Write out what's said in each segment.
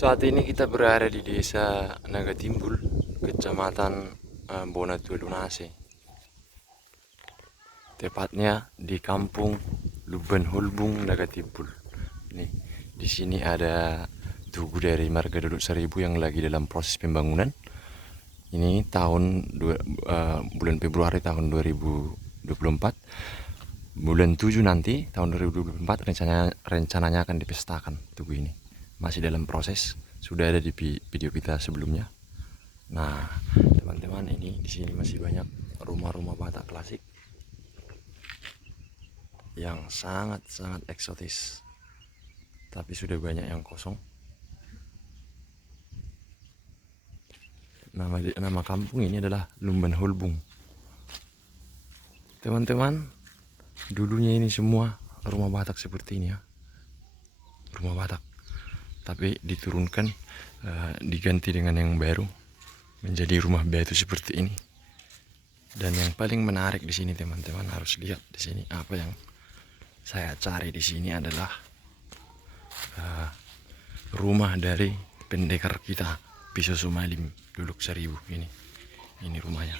Saat ini kita berada di desa Nagatimbul, kecamatan Bonatua Lunase. Tepatnya di kampung Luban Hulbung Nagatimbul. Nih, di sini ada tugu dari Marga Duduk Seribu yang lagi dalam proses pembangunan. Ini bulan Februari tahun 2024. Bulan 7 nanti tahun 2024 rencananya akan dipestakan tugu ini. Masih dalam proses, sudah ada di video kita sebelumnya. Nah, teman-teman, ini di sini masih banyak rumah-rumah Batak klasik yang sangat-sangat eksotis. Tapi sudah banyak yang kosong. Nama kampung ini adalah Lumban Hulbung. Teman-teman, dulunya ini semua rumah Batak seperti ini ya. Rumah Batak. Tapi diturunkan, diganti dengan yang baru, menjadi rumah batu seperti ini. Dan yang paling menarik di sini, teman-teman harus lihat di sini. Apa yang saya cari di sini adalah rumah dari pendekar kita, Piso Somalim Duluk Seribu. Ini rumahnya.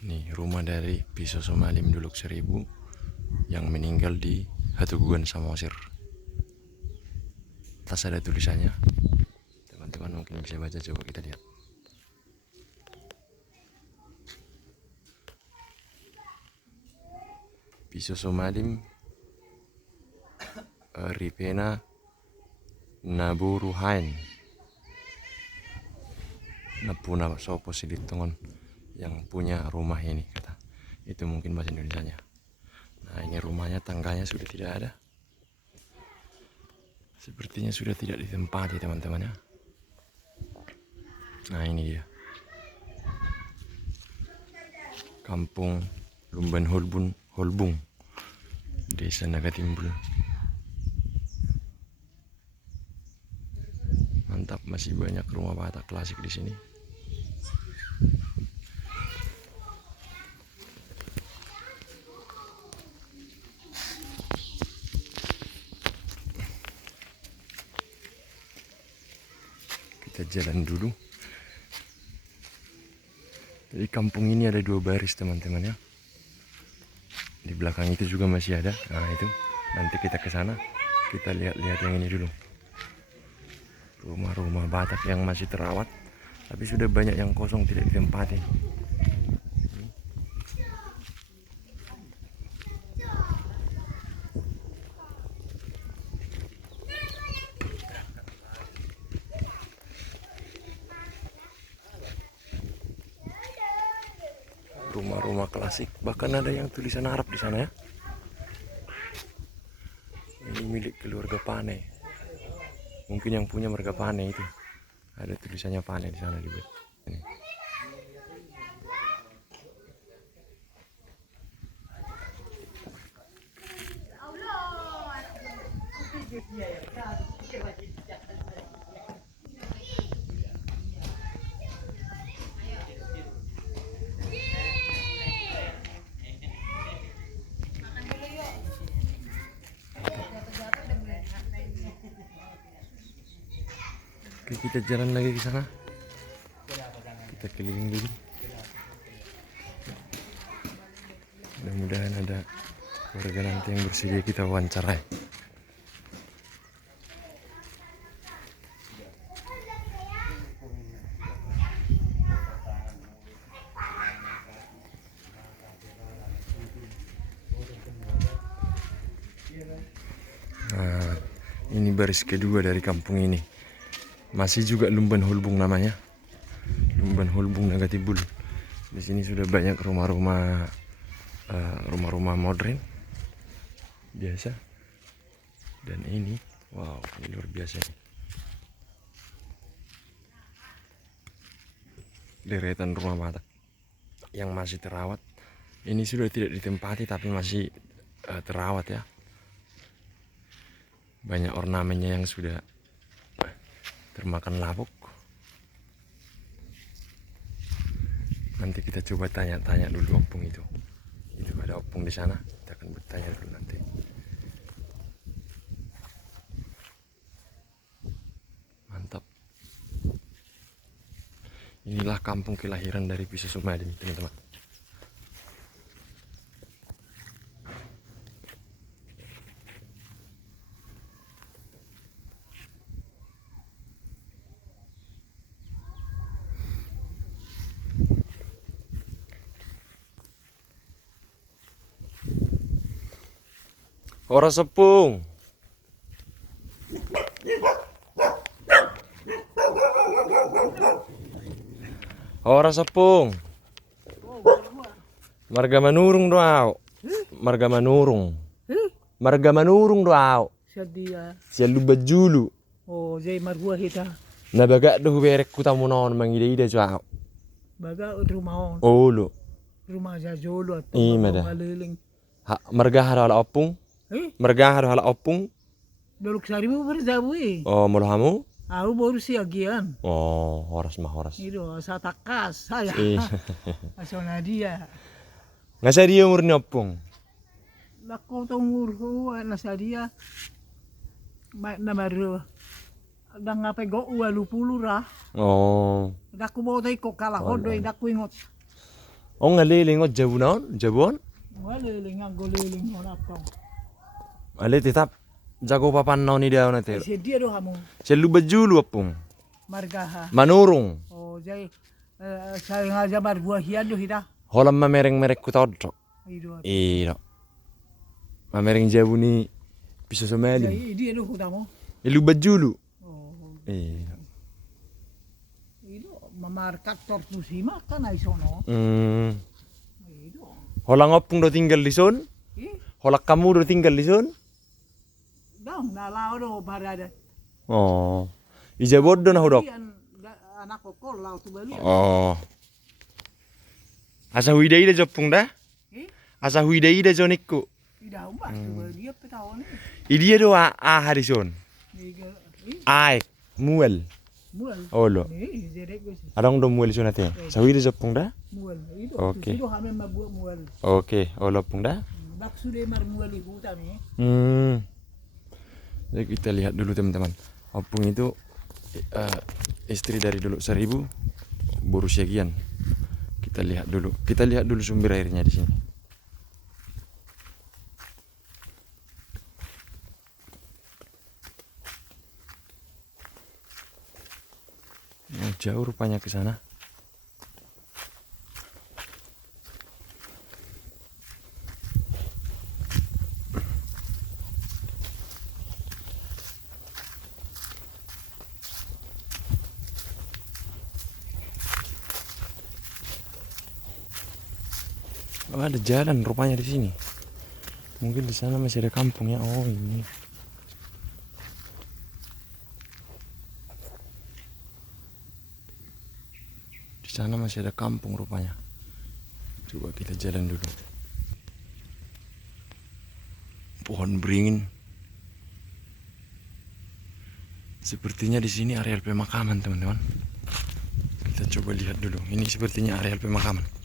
Nih rumah dari Piso Somalim Duluk Seribu yang meninggal di Hatuguan Samosir. Atas ada tulisannya. Teman-teman mungkin bisa baca, coba kita lihat. Piso Somalim Ripena Naburuhain Napuna Sopo Silitongon, yang punya rumah ini, kata. Itu mungkin bahasa Indonesianya. Nah, ini rumahnya, tangganya sudah tidak ada. Sepertinya sudah tidak ditempati, teman-teman ya. Nah, ini dia. Kampung Lumban Hulbung, Desa Nagatimbul. Mantap, masih banyak rumah Batak klasik di sini. Kita jalan dulu. Jadi kampung ini ada 2 baris, teman-teman ya. Di belakang itu juga masih ada. Nah, itu nanti kita ke sana, kita lihat-lihat yang ini dulu. Rumah-rumah Batak yang masih terawat, tapi sudah banyak yang kosong, tidak ditempati. Rumah-rumah klasik, bahkan ada yang tulisan Arab di sana ya. Ini milik keluarga Pane. Mungkin yang punya marga Pane itu. Ada tulisannya Pane di sana juga. Ini. Oke, kita jalan lagi ke sana. Kita keliling dulu. Mudah-mudahan ada warga nanti yang bersedia kita wawancarai. Nah, ini baris kedua dari kampung ini. Masih juga Lumban Hulbung namanya. Lumban Hulbung Nagatimbul. Di sini sudah banyak rumah-rumah modern biasa. Dan ini, wow, ini luar biasa nih. Deretan rumah Batak yang masih terawat. Ini sudah tidak ditempati tapi masih terawat ya. Banyak ornamennya yang sudah termakan lapuk. Nanti kita coba tanya-tanya dulu opung itu. Itu ada ada opung di sana. Kita akan bertanya dulu nanti. Mantap. Inilah kampung kelahiran dari Piso Sumadin, teman-teman. Ora sepung. Ora sepung. Marga manurung doau. Marga manurung. Marga manurung doau. Sedia. Sialu bajulu. Oh, zai margua kita. Na baga doh berek kutamu naon mangide-ide doau. Baga rumah on. Olo. Rumah jajolo atau Mada. ngaliling. Marga hara opung. Marga hara opung. Doluk sarimu berzabu Oh, mulhamu? Aku baru si agian. Oh, horas mah horas. Itu asa takas saya. Asona dia. Ngasa dia umurnya opung? Lako tunggu nasa dia. Na baru. Dang ngapai go 20 rah. Oh. Daku bawa tay ko kalah hodoy daku ingot. Oh, ngaliling ngot jabu naon? Jabuan? Ngaliling ngoliling on atau. Ale tetap jago papan naon ida nanti. Sedia doh kamu. Selu bajulu opung. Margaha. Manurung. Oh, jai saya ngajar margua hian doh hida. Holam mamereng-merek ku todro. Itu. Iya. Mamereng jabu ni Piso Sumadin. Jai dia doh kutamu. Elu bajulu. Oh. Iya. Itu memarkat tortus hima kan aisono. Itu. Holang opung do tinggal di son? Holak kamu do tinggal di son? Dong, nalau do barada. Oh. Ija bodo na hodok. Anak kokol lau tu bali. Oh. Asa huida ida jopung dah? Asa huida ida jonikku. Ida umbas tu bali dia petawon. Idia do a harison. Ai muel. Mual. Olo. Zerek guys. Adong do muel sunate. Sa huida jopung dah? Mual. Itu. Oke. Itu kami mabuat mual. Oke, olo pung dah? Baksu de mar mual ibu kami. Jadi kita lihat dulu teman-teman. Opung itu istri dari Duluk Seribu, berusia gian. Kita lihat dulu sumber airnya di sini. Jauh rupanya ke sana. Oh, ada jalan rupanya di sini. Mungkin di sana masih ada kampung ya. Oh, ini. Di sana masih ada kampung rupanya. Coba kita jalan dulu. Pohon beringin. Sepertinya di sini areal pemakaman, teman-teman. Kita coba lihat dulu. Ini sepertinya areal pemakaman.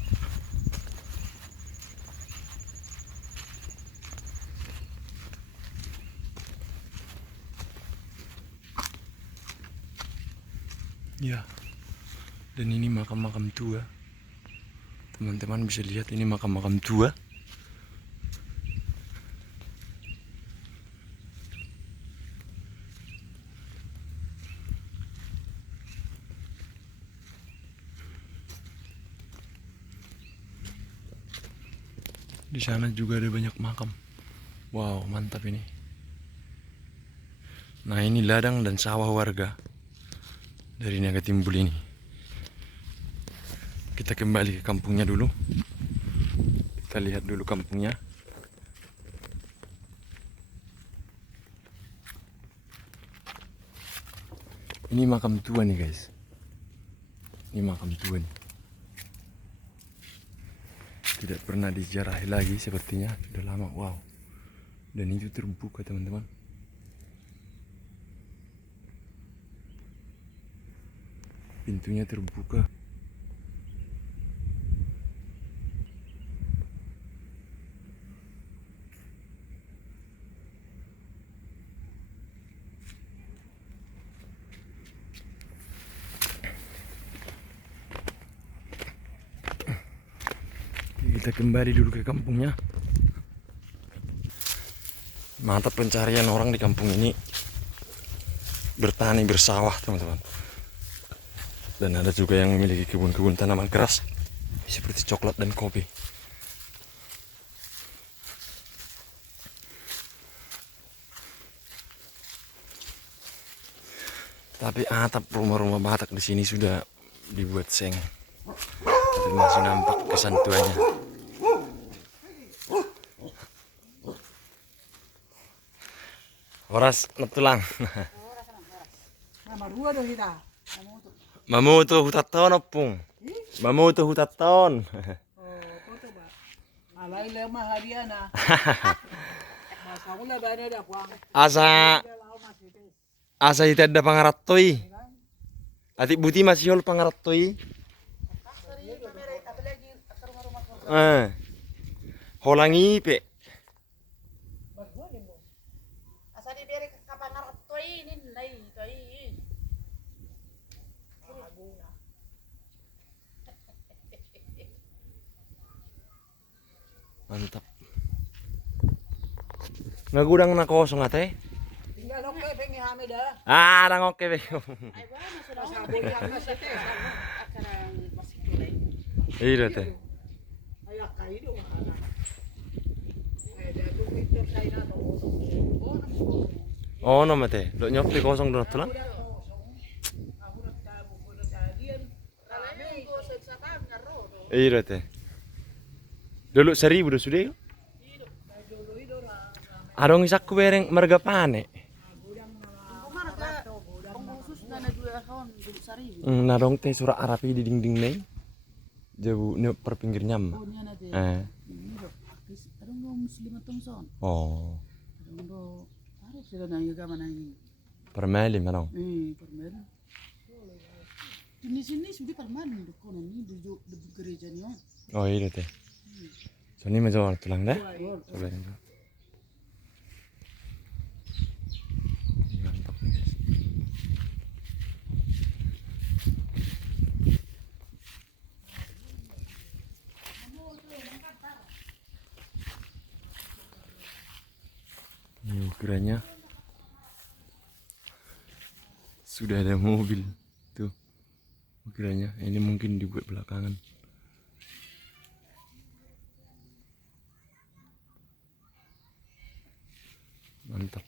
Ya, dan ini makam-makam tua. Teman-teman bisa lihat ini makam-makam tua. Di sana juga ada banyak makam. Wow, mantap ini. Nah, ini ladang dan sawah warga dari Naga Timbul ini. Kita kembali ke kampungnya dulu. Kita lihat dulu kampungnya. Ini makam tua nih guys. Ini makam tua nih. Tidak pernah dijarahi lagi sepertinya. Sudah lama. Wow. Dan itu terbuka teman-teman. Pintunya terbuka. Kita kembali dulu ke kampungnya. Mantap pencarian orang di kampung ini. Bertani, bersawah teman-teman. Dan ada juga yang memiliki kebun-kebun tanaman keras seperti coklat dan kopi. Tapi atap rumah-rumah Batak di sini sudah dibuat seng. Tapi masih nampak kesan tuanya. Horas natulang. Nama dua dong kita. Mamuto hutaton opung. Mamuto hutaton. Oh, foto ba? Alay lema hariana. Masa ko na ba na dakwang. Asa itadda pangaratoy. Ati buti masih hol pangaratoy. Holangi pe. Asa di beri kapangarap toy nin lay toy. Mantap. Ngagudang na kosong ate. Tinggal okay pengi hamid ah. Ah, nang oke be. Ay ba masud Sabon yang na sete. akarang masikilay. Iya teh. Ayak kayo do. Eh, dito winter say na to. Oh, nako. Oh, nama teh. Lo nyopi kosong donat tulang. Ako na tabo ko na tadian. Kalay ko sa kan karo. Iya teh. Dulu 1000 udah sudah. Adong isak bereng marga pane. Kumarga pengkhusus na dua tahun dulu sari. Nadong teh surah Arabi di dinding nih. Jauh ne per pinggir nyam. Oh nya na de. Adong do muslim atong son. Oh. Adong do tarik sila na yuga manang. Permeli manong. Permen. Di sini sudah permen do kono ni di gereja ni. Oh iya teh. So ini menjual tulang dah. Coba ini. Mantap nih guys. Ini ukurannya sudah ada mobil tuh ukurannya. Ini mungkin dibuat belakangan. Mantap.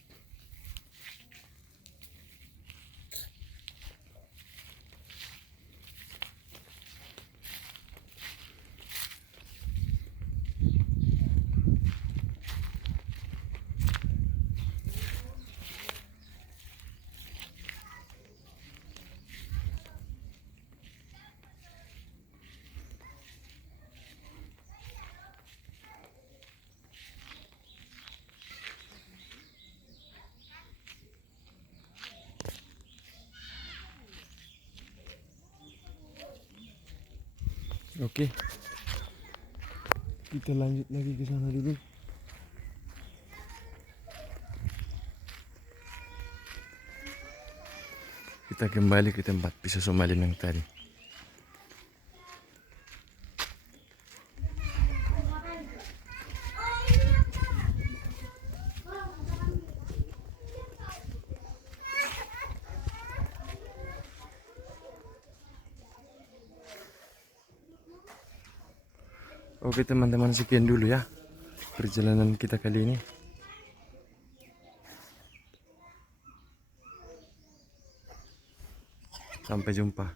Oke. Kita lanjut lagi ke sana dulu. Kita kembali ke tempat pisau somalin yang tadi. Oke teman-teman, sekian dulu ya perjalanan kita kali ini. Sampai jumpa.